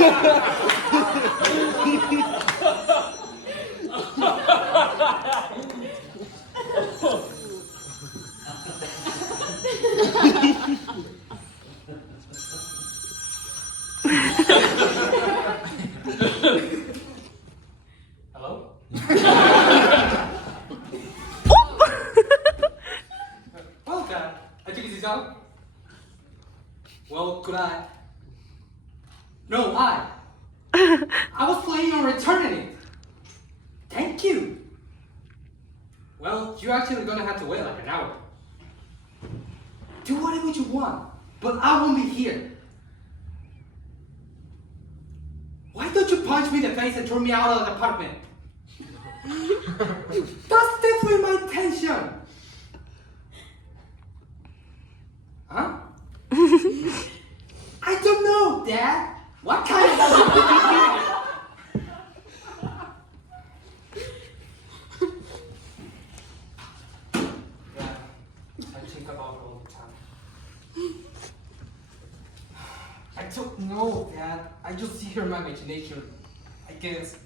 Hello? Well, Dad, I think this is out. Well, could I? No, I was planning on returning it. Thank you. Well, you're actually gonna have to wait like an hour. Do whatever you want, but I won't be here. Why don't you punch me in the face and throw me out of the apartment? That's definitely my intention. Huh? I don't know, Dad. What kind of... Yeah, I think about it all the time. I don't know, Dad. I just see her in my imagination. I guess.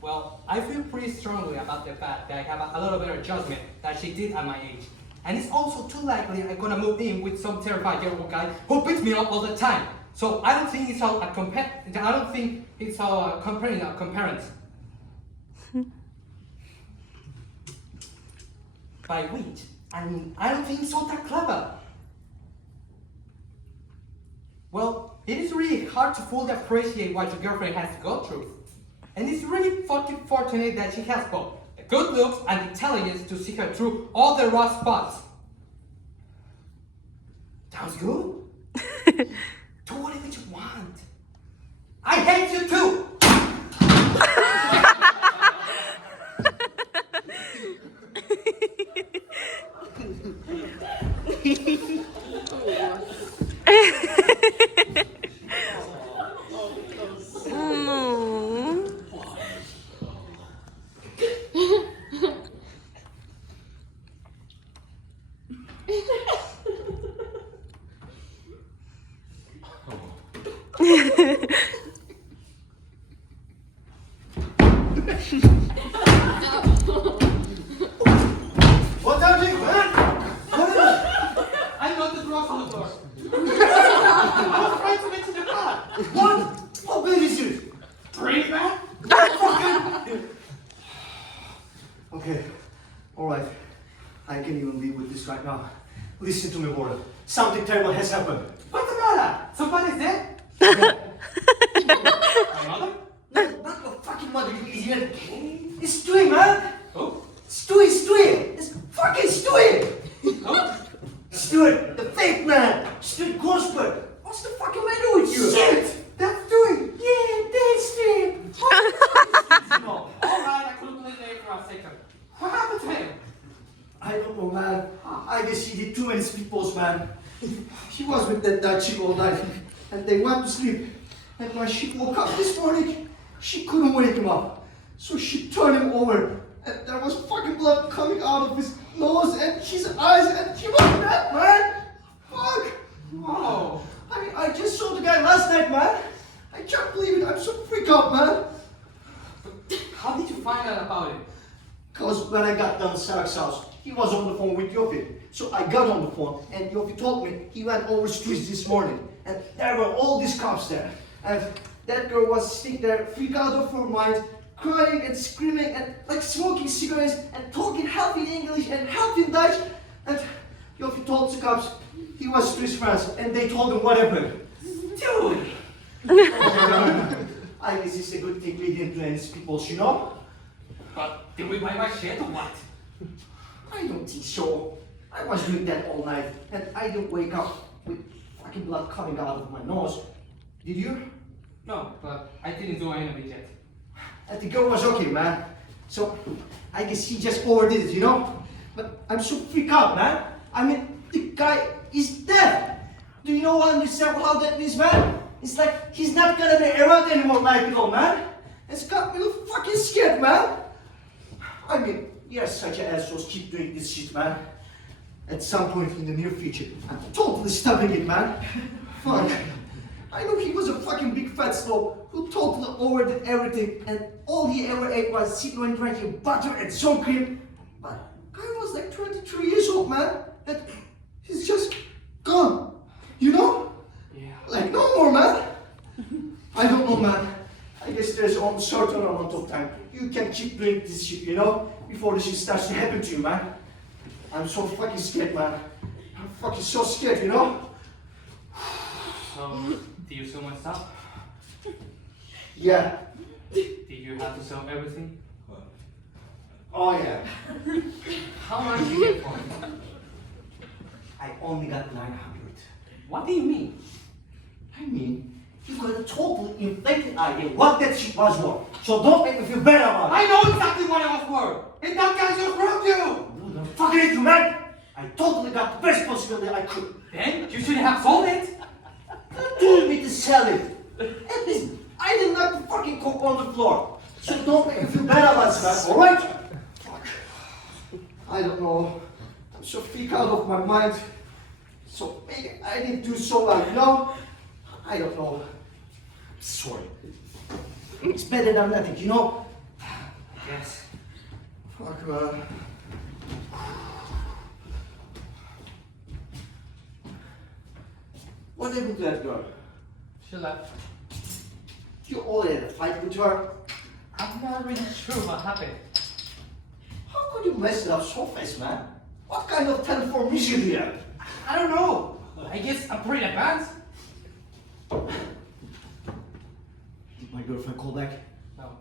Well, I feel pretty strongly about the fact that I have a little better judgment than she did at my age. And it's also too likely I'm gonna move in with some terrified young guy who beats me up all the time. So I don't think it's all comparing comparison. By which, I mean, I don't think it's all that clever. Well, it is really hard to fully appreciate what your girlfriend has to go through. And it's really fucking fortunate that she has both the good looks and the intelligence to see her through all the rough spots. Sounds good? Do whatever you want. I hate you too! What's happening, man? What is it? I got the drugs on the floor. I was trying to get to the car. What? What babysit? Pretty bad? Okay, alright. I can't even live with this right now. Listen to me, Warren. Something terrible has happened. What's the matter? Somebody's dead? My mother? No, not your fucking mother, you idiot. It's Stewie, man. Who? Stewie. It's fucking Stewie. Who? Stewie, the fake man. Stewie Gorsberg. What's the fucking matter with you? Shit! That's Stewie! Yeah, that's Stewie. No. Alright, I couldn't believe it for a second. What happened to him? I don't know, man. I guess she did too many speedballs, man. She was with that chick all night, and they went to sleep. And when she woke up this morning, she couldn't wake him up. So she turned him over, and there was fucking blood coming out of his nose and his eyes, and he was dead, man. Fuck. Oh. I mean, I just saw the guy last night, man. I can't believe it. I'm so freaked out, man. How did you find out about it? Because when I got down to Sarak's house, he was on the phone with Yofi. So I got on the phone, and Yofi told me he went over streets this morning, and there were all these cops there. And that girl was sitting there, freaked out of her mind, crying and screaming, and like smoking cigarettes, and talking half in English and half in Dutch. And Yofi told the cops he was to his friends, and they told him what happened. Dude! I guess it's a good thing we didn't do any speedballs, you know? But did we buy my shit or what? I don't think so. I was doing that all night, and I didn't wake up with fucking blood coming out of my nose. Did you? No, but I didn't do any of it yet. And the girl was okay, man. So, I guess he just overdid it, you know? But I'm so freaked out, man. I mean, the guy is dead. Do you know understand how that means, man? It's like he's not gonna be around anymore like it all, man. It's got me fucking scared, man. I mean, you're such an asshole, keep doing this shit, man. at some point in the near future. I'm totally stopping it, man. Fuck. I know he was a fucking big fat slob who totally overdid everything and all he ever ate was sitting and drinking butter and sun cream. But guy was like 23 years old, man. And he's just gone. You know? Yeah. Like no more, man. I don't know, man. I guess there's a certain amount of time you can keep doing this shit, you know, before this shit starts to happen to you, man. I'm so fucking scared, man. I'm fucking so scared, you know? So, do you sell my stuff? Yeah. Did you have to sell everything? Oh, yeah. How much did you get for it? I only got 900. What do you mean? I mean, you got a totally inflated idea what that shit was worth. So don't make me feel bad about it. I know exactly what it was worth! And that guy just broke you! Don't fucking hate you, man. I totally got the best possibility I could. Then you should have sold it! You told me to sell it. At least I didn't knock the fucking coke on the floor. So don't make me feel bad about it, man. Alright? Fuck. I don't know. I'm so freaked out of my mind. So maybe I didn't do so well, you know? I don't know. Sorry. It's better than nothing, you know? Yes. Fuck, man. What happened to that girl? She left. You already had a fight with her. I'm not really sure what happened. How could you mess it up so fast, man? What kind of telephone mission do you have? I don't know. I guess I'm pretty advanced. Did my girlfriend call back? No.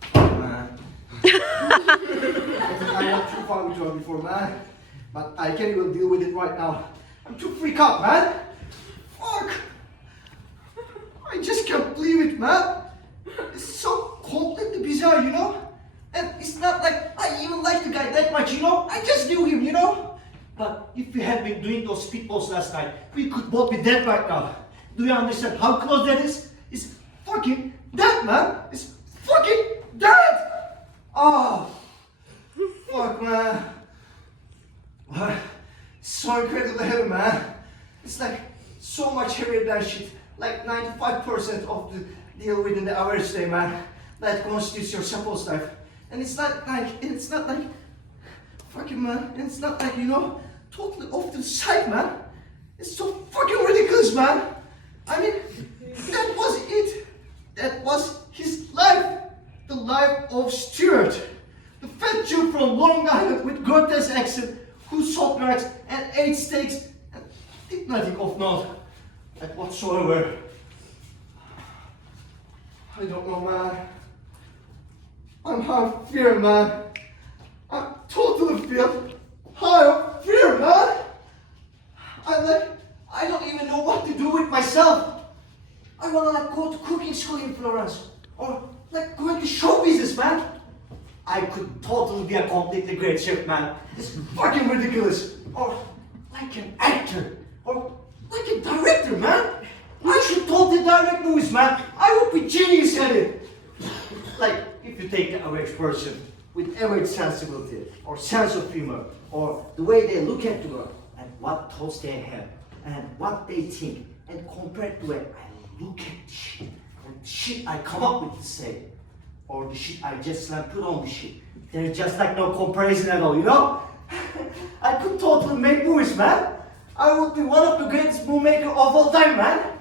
Fuck, man. I think I went too far with her before, man. But I can't even deal with it right now. I'm too freaked out, man. Fuck. I just can't believe it, man. It's so completely bizarre, you know? And it's not like I even like the guy that much, you know? I just knew him, you know? But if we had been doing those speedballs last night, we could both be dead right now. Do you understand how close that is? It's fucking dead, man. It's fucking dead. Oh, fuck, man. So incredibly heavy, man. It's like so much heavier than shit. Like 95% of the deal within the average day, man. That constitutes your supposed life. And it's not like, fucking, man. And it's not like, you know, totally off to the side, man. It's so fucking ridiculous, man. I mean, that was it. That was his life. The life of Stuart. The fat Jew from Long Island with grotesque accent who sold drugs and ate steaks and did nothing of note whatsoever. I don't know, man. I'm high of fear, man. I totally feel high of fear, man. I don't even know what to do with myself. I wanna go to cooking school in Florence or go into show business, man. I could totally be a completely great chef, man. It's fucking ridiculous. Or like an actor. Or like a director, man. I should totally direct movies, man. I would be genius at it. Like, if you take the average person with average sensibility, or sense of humor, or the way they look at the world, and what thoughts they have, and what they think, and compare to it, I look at the shit, and the shit I come up with to say, or the shit I just put on the shit. There's just like no comparison at all, you know? I could totally make movies, man. I would be one of the greatest movie makers of all time, man.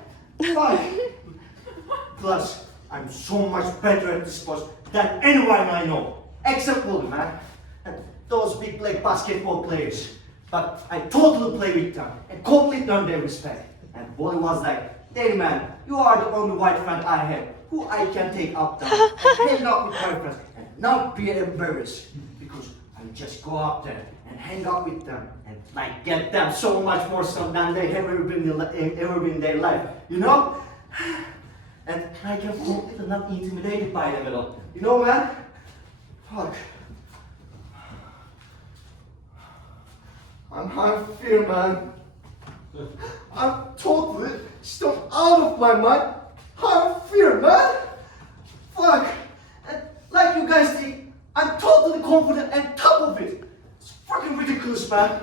Fine. Plus, I'm so much better at this sport than anyone I know. Except Wally, man. And those big black basketball players. But I totally play with them and completely earn their respect. And Wally was like, "Hey man, you are the only white friend I have who I can take up down and hang out with my friends and not be embarrassed. Because I just go up there and hang out with them and get them so much more stuff than they have ever been in their life, you know? And I can completely not intimidated by them at all. You know, man? Fuck. I'm high of fear, man. I'm totally still out of my mind. High of fear, man. Fuck. And like you guys think, I'm totally confident and top of it. It's fucking ridiculous, man.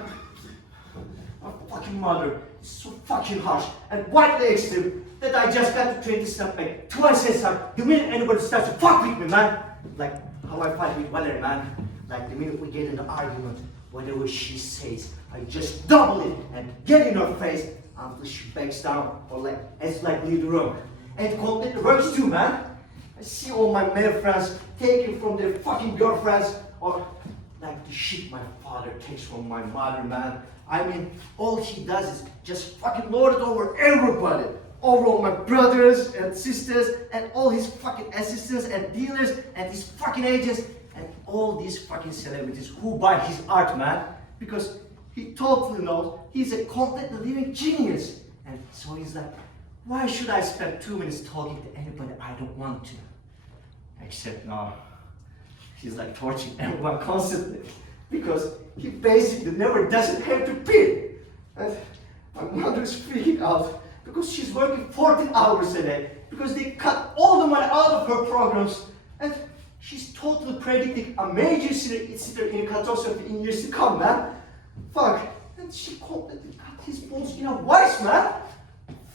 fucking mother is so fucking harsh and widely extreme that I just got to train this stuff back twice as hard the minute anybody starts to fuck with me, man. Like how I fight with Valerie, man. Like the minute we get in the argument, whatever she says, I just double it and get in her face until she backs down or like leave the room. And it completely works too, man. I see all my male friends taking from their fucking girlfriends or like the shit my father takes from my mother, man. I mean, all he does is just fucking lord it over everybody. Over all my brothers and sisters and all his fucking assistants and dealers and his fucking agents and all these fucking celebrities who buy his art, man. Because he totally knows he's a completely living genius. And so he's like, why should I spend 2 minutes talking to anybody I don't want to? Except now, he's like torturing everyone constantly. Because he basically never doesn't have to pee. And my mother is freaking out because she's working 14 hours a day. Because they cut all the money out of her programs. And she's totally predicting a major sitter in catastrophe in years to come, man. Fuck. And she completely cut his balls in a vice, man.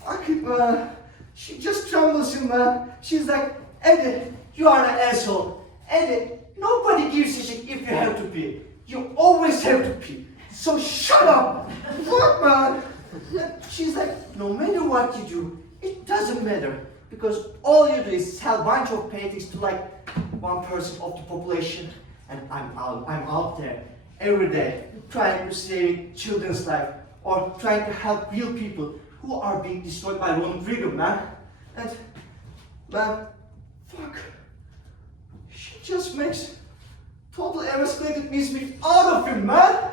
Fuck it, man. She just trembles him, man. She's like, Eddie, you are an asshole. Eddie, nobody gives a shit if you have to pee. You always have to pee. So shut up. Fuck, man. And she's like, no matter what you do, it doesn't matter. Because all you do is sell a bunch of paintings to like 1% of the population. And I'm out there every day trying to save children's life or trying to help real people who are being destroyed by Ronald Reagan, man. And, man, fuck. She just makes totally escalated me out of him, man.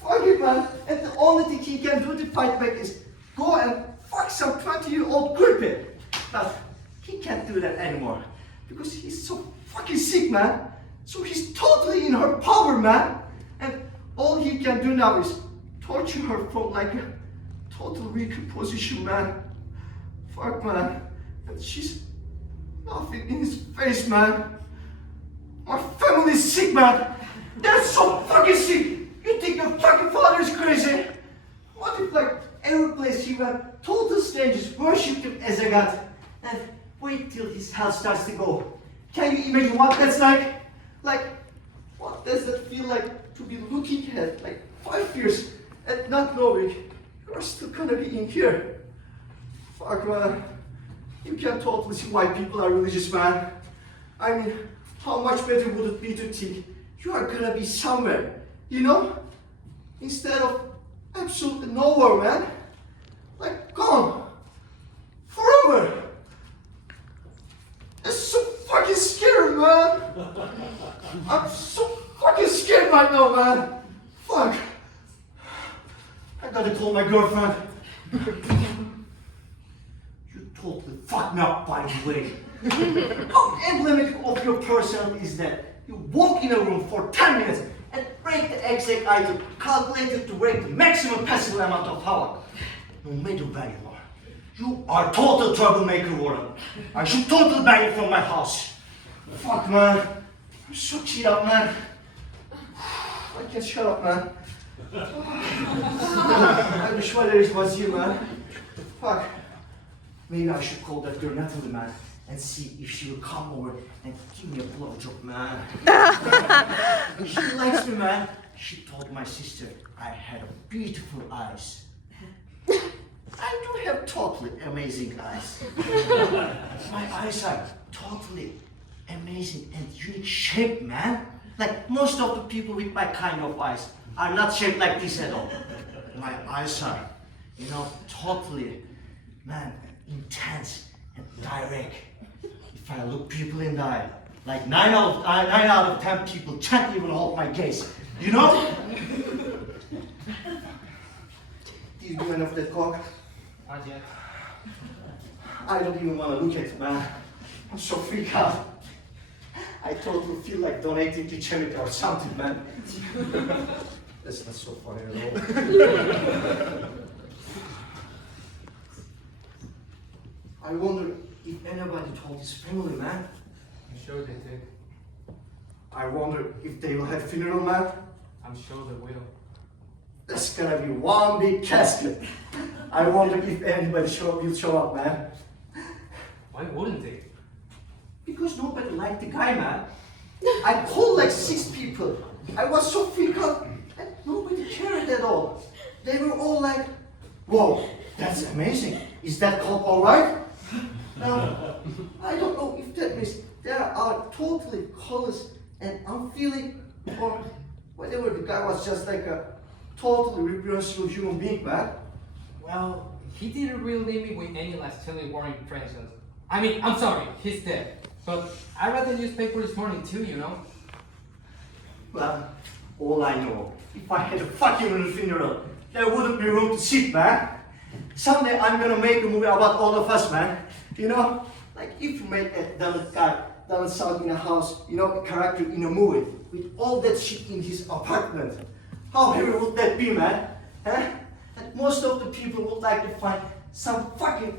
Fuck it, man. And the only thing he can do to fight back is go and fuck some 20-year-old creepy. But he can't do that anymore because he's so fucking sick, man. So he's totally in her power, man. And all he can do now is torture her from like a total weak position, man. Fuck, man. And she's laughing in his face, man. My family's sick, man. They're so fucking sick. You think your fucking father is crazy? What if like every place he went, total strangers worshipped him as a god? And wait till his health starts to go. Can you imagine what that's like? Like, what does that feel like to be looking at like 5 years and not knowing you're still gonna be in here? Fuck, man. You can totally see why people are religious, man. I mean, how much better would it be to think you are gonna be somewhere, you know? Instead of absolutely nowhere, man. Like, gone. Forever. It's so fucking scary, man. I'm so fucking scared right now, man. Fuck. I gotta call my girlfriend. You totally fucked me up, by the way. How emblematic of your personality is that? You walk in a room for 10 minutes and break the exact item calculated to break the maximum possible amount of power. No matter where you are. You are total troublemaker, Warren. I should totally ban you from my house. Fuck, man. I'm so cheated up, man. I can't shut up, man. I wish Valerie was here, man. Fuck. Maybe I should call that girl Natalie, man, and see if she will come over and give me a blowjob, man. She likes me, man. She told my sister I had beautiful eyes. I do have totally amazing eyes. My eyes are totally amazing and unique shape, man. Like most of the people with my kind of eyes are not shaped like this at all. My eyes are, you know, totally, man, intense and direct. If I look people in the eye, like 9 out of 10 people can't even hold my gaze, you know? Do you do enough of that cock? Not yet. I don't even want to look at it, man. I'm so freaked out. I totally feel like donating to charity or something, man. That's not so funny at all. I wonder if anybody told his family, man. I'm sure they did. I wonder if they will have funeral, man. I'm sure they will. That's gonna be one big casket. I wonder if anybody will show up, man. Why wouldn't they? Because nobody liked the guy, man. I called like 6 people. I was so freaked out and nobody cared at all. They were all like, whoa, that's amazing. Is that called alright? Now, I don't know if that means they are totally callous and unfeeling or whatever. The guy was just like a totally reprehensible human being, man. Well, he didn't really leave me with any last-chilling warning impressions. I mean, I'm sorry, he's dead. But I read the newspaper this morning too, you know? Well, all I know, if I had a fucking little funeral, there wouldn't be room to sit, man. Someday I'm gonna make a movie about all of us, man. You know, like if you made a Donald South in a house, you know, a character in a movie with all that shit in his apartment. How heavy would that be, man? Huh? And most of the people would like to find some fucking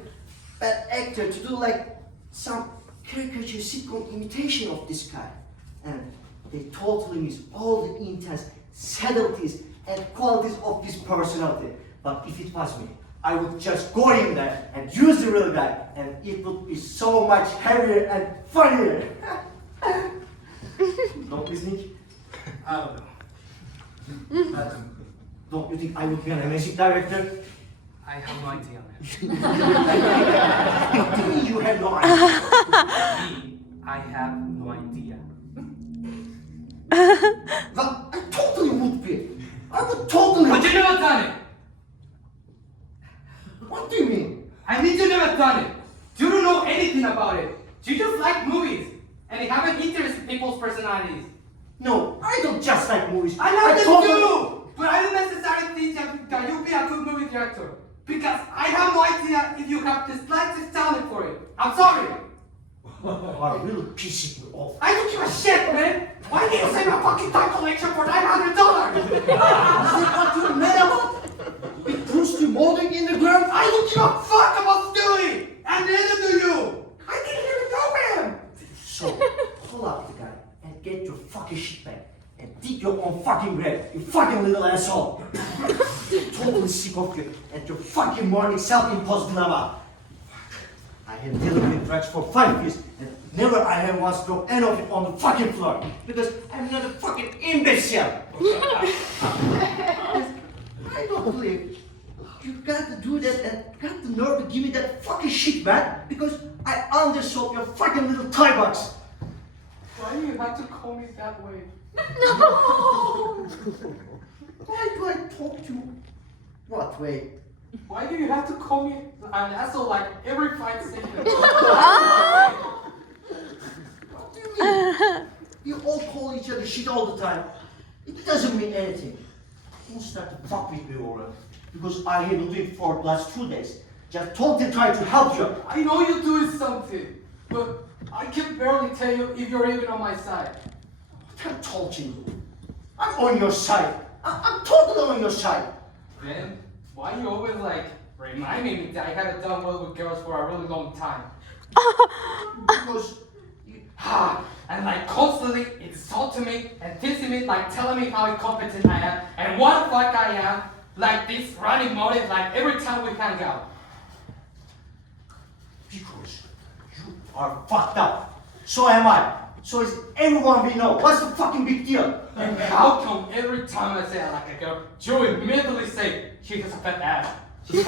bad actor to do like some caricature sitcom imitation of this guy. And they totally miss all the intense subtleties and qualities of this personality. But if it was me, I would just go in there and use the real guy, and it would be so much heavier and funnier. Don't you think? I don't know. Don't you think I would be an amazing director? I have no idea, man. What do you mean you have no idea? Me, I have no idea. Well, I totally would be. I would totally. But you never done it! What do you mean? I mean you never done it! You don't know anything about it! You just like movies! And you have an interest in people's personalities! No, I don't just like movies. I like them totally... too! But I don't necessarily think that you'll be a good movie director. Because I have no idea if you have the slightest talent for it. I'm sorry! You are really pissing me off. I don't give a shit, man! Why did you send my fucking time collection for $900? Is that what you're mad about? It proves to molding in the ground? I don't give a fuck about Stewie! And neither do you! I didn't even know him! So, call up the guy and get your fucking shit back. And dig your own fucking grave, you fucking little asshole. I'm totally sick of you and your fucking morning self-imposed dilemma. I have dealt with drugs for 5 years and never I have once dropped any of it on the fucking floor. Because I'm not a fucking imbecile. I don't believe you got to do that and got the nerve to give me that fucking shit, man. Because I undersold your fucking little toy box. Why do you have to call me that way? No! Why do I talk to you? What way? Why do you have to call me an asshole like every 5 seconds? What do you mean? You all call each other shit all the time. It doesn't mean anything. Don't start to fuck with me, Aura. Because I have been doing it for the last 2 days. Just totally trying to help you. I know you're doing something, but I can barely tell you if you're even on my side. What I'm talking you. I'm on your side. I'm totally on your side. Then, why you always like reminding me that I haven't done well with girls for a really long time? Because you... And like constantly insulting me and dissing me, like telling me how incompetent I am and what the fuck I am, like this running motive, like every time we hang out. Because you are fucked up. So am I. So is everyone we know. What's the fucking big deal? And how come every time I say I like a girl, you immediately say she has a fat ass? She has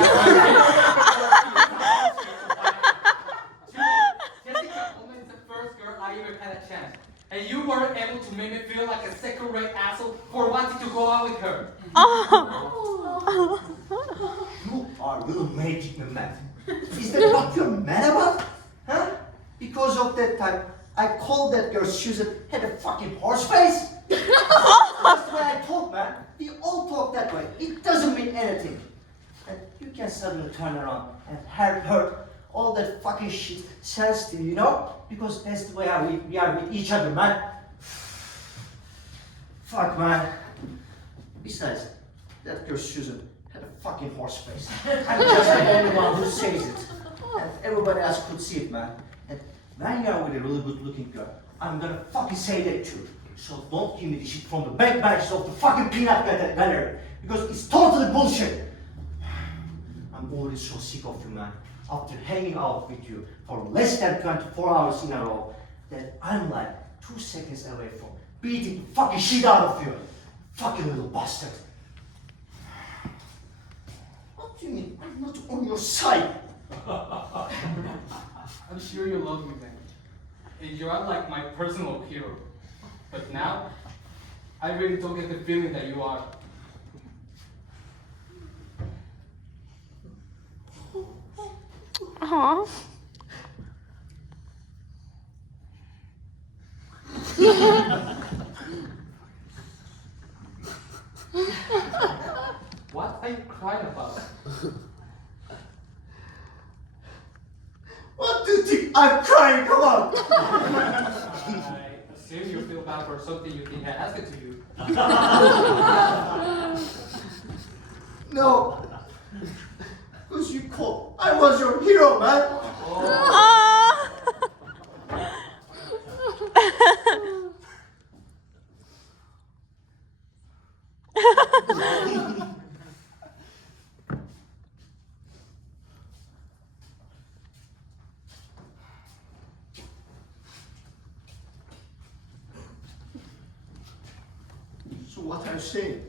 Jessica Coleman is the first girl I ever had a chance. And you weren't able to make me feel like a second-rate asshole for wanting to go out with her. You are really making me mad. Is that what you're mad about? Huh? Because of that time I called that girl Susan had a fucking horse face? That's the way I talk, man. We all talk that way. It doesn't mean anything. And you can suddenly turn around and hurt all that fucking shit sensitive, you know? Because that's the way we are with each other, man. Fuck, man. Besides, that girl Susan had a fucking horse face. I'm just the only one who says it. And everybody else could see it, man. And when you're with a really good looking girl, I'm gonna fucking say that too. So don't give me the shit from the back benches of the fucking peanut gallery. because it's totally bullshit. I'm already so sick of you, man. After hanging out with you for less than 24 hours in a row, that I'm like 2 seconds away from beating the fucking shit out of you. Fucking little bastard. What do you mean? I'm not on your side. I'm sure you love me, man. And you are like my personal hero. But now, I really don't get the feeling that you are. Aww. What are you crying about? What do you think I'm crying about? I assume you feel bad for something you think I asked it to you. No. Because you called. I was your hero, man. So what are you saying?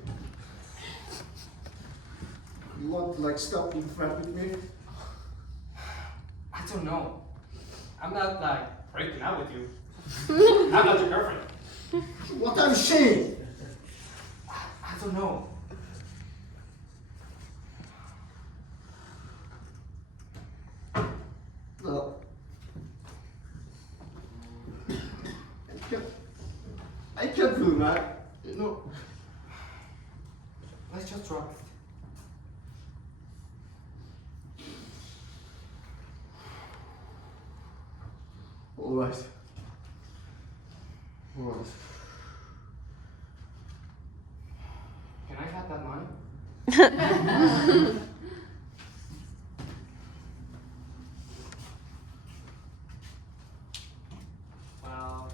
You want to like stop being friends with me? I don't know. I'm not like breaking up with you. I'm not your girlfriend. What are you saying? I don't know. No. I can't do that. You know. Let's just drop it. All right. All right. Can I have that money? Well,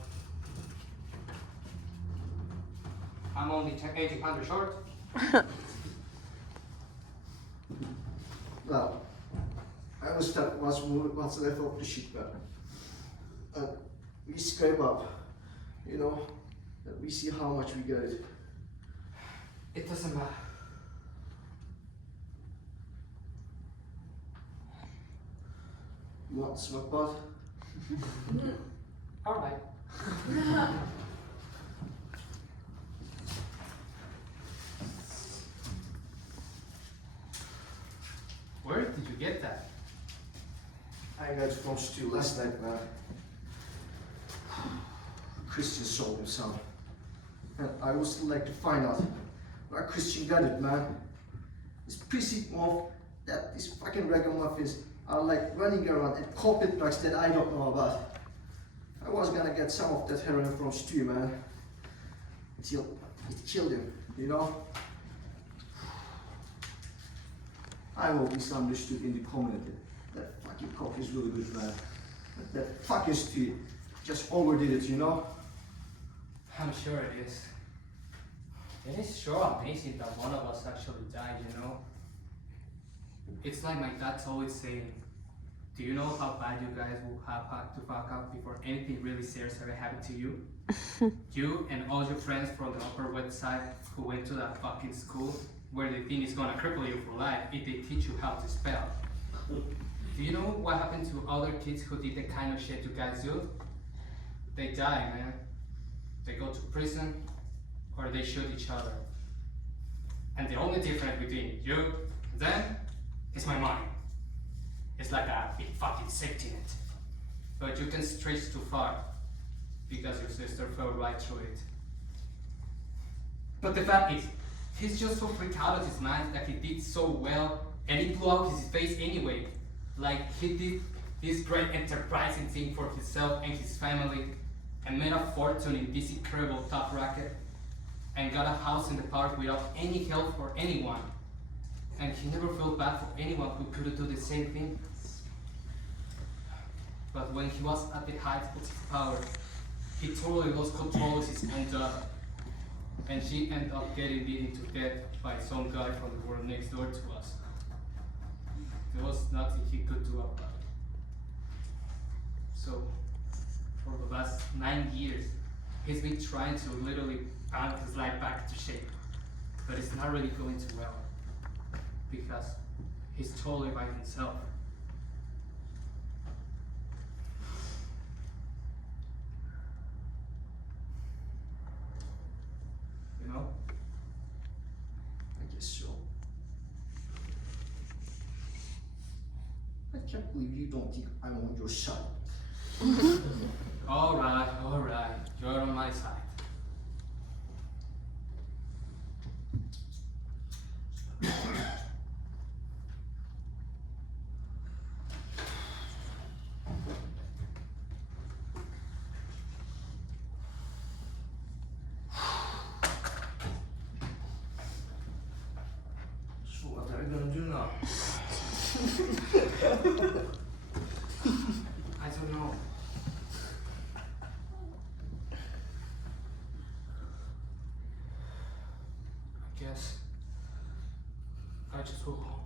I'm only 1800 short. Well, I understand what's left of the shit, man. We scrape up, you know, and we see how much we get it. It doesn't matter. You want to smoke pot? All right. Where did you get that? I got it from Stu last night, man. Christian sold him some. And I would still like to find out where Christian got it, man. It's pissing off that these fucking ragamuffins are like running around and copying drugs that I don't know about. I was gonna get some of that heroin from Stu, man. Until it killed him, you know? I will be misunderstood in the community. That fucking cock is really good, man. But that fucking Stu just overdid it, you know? I'm sure it is. It is sure amazing that one of us actually died, you know? It's like my dad's always saying, do you know how bad you guys will have had to fuck up before anything really serious ever happened to you? You and all your friends from the Upper West Side who went to that fucking school where they think it's gonna cripple you for life if they teach you how to spell. Do you know what happened to other kids who did the kind of shit you guys do? They die, man. They go to prison or they shoot each other. And the only difference between you and them is my mind. It's like a big fucking safety net. But you can stretch too far because your sister fell right through it. But the fact is, he's just so freaked out of his mind that he did so well and he blew out his face anyway. Like he did this great enterprising thing for himself and his family and made a fortune in this incredible top racket and got a house in the park without any help for anyone. And he never felt bad for anyone who could do the same thing. But when he was at the height of his power, he totally lost control of his own daughter. and she ended up getting beaten to death by some guy from the world next door to us. There was nothing he could do about it. So, for the last 9 years, he's been trying to literally bang his life back into shape. But it's not really going too well, because he's totally by himself. You know? I guess so. I can't believe you don't think I'm on your side. Alright, you're on my side. So what are you gonna do now? I don't know. I guess I just go home.